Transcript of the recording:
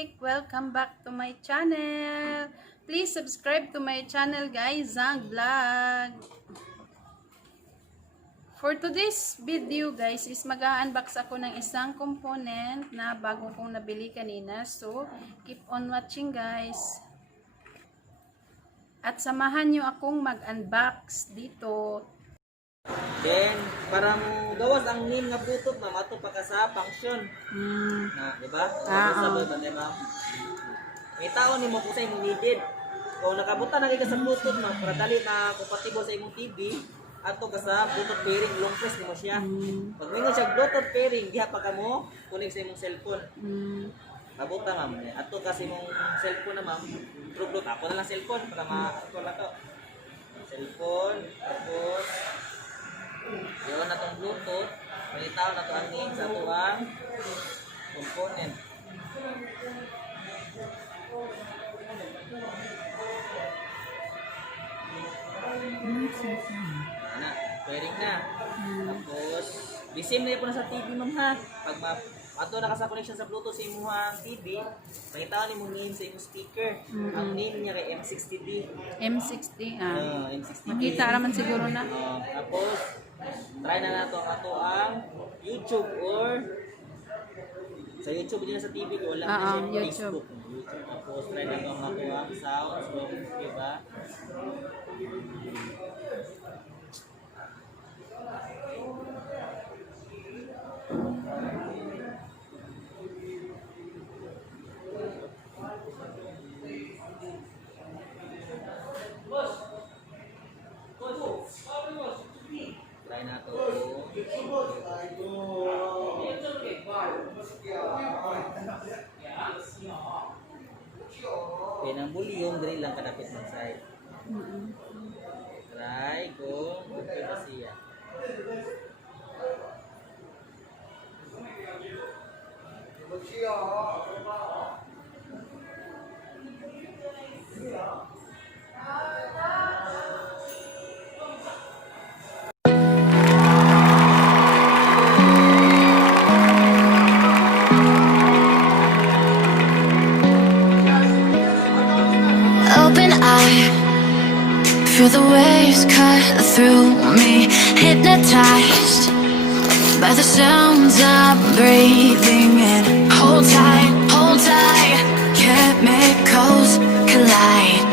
traffic! Welcome back to my channel. Please subscribe to my channel guys, Zang Vlog. For today's video guys is mag-unbox ako ng isang component na bago kong nabili kanina. So, keep on watching guys. At samahan nyo akong mag-unbox dito. Then, para mo gawas ang name nga Bluetooth, ma'am, ato pa ka sa function. Na, di ba? Sabay ba, di ba? May tao ni mo kung sa imong needed. Kung nakabutan na kayo sa Bluetooth, ma'am, para dali na compatible sa imong TV, ato ka sa Bluetooth pairing, long press ni mo siya. Pag mingon siya Bluetooth pairing, diha pa ka mo, kunig sa imong cellphone. Kabutan, ma'am. Ato kasi imong cellphone na, ma'am. Bluetooth. Ako na lang cellphone, para ma-ako na to. Cellphone, tapos yun na itong Bluetooth, may tao na ito ang name sa tuwang component. Na, pairing na. Tapos, the same na yun na sa TV ma'am ha. Pag ato na ka sa connection sa Bluetooth sa imuhang TV, may tao ni mong name sa imong speaker. Ang name niya kay M60D. M60, M60D. Makita naman siguro na. Tapos, try na nato ang YouTube or sa YouTube din sa TV ko wala na siya Facebook. Tapos try na nato ang sound, so diba? Try na to. Okay, nang volume, dali lang kadapit ng side. Try kung okay ba siya. Open eye, feel the waves cut through me, hypnotized by the sounds I'm breathing in. Hold tight, chemicals collide.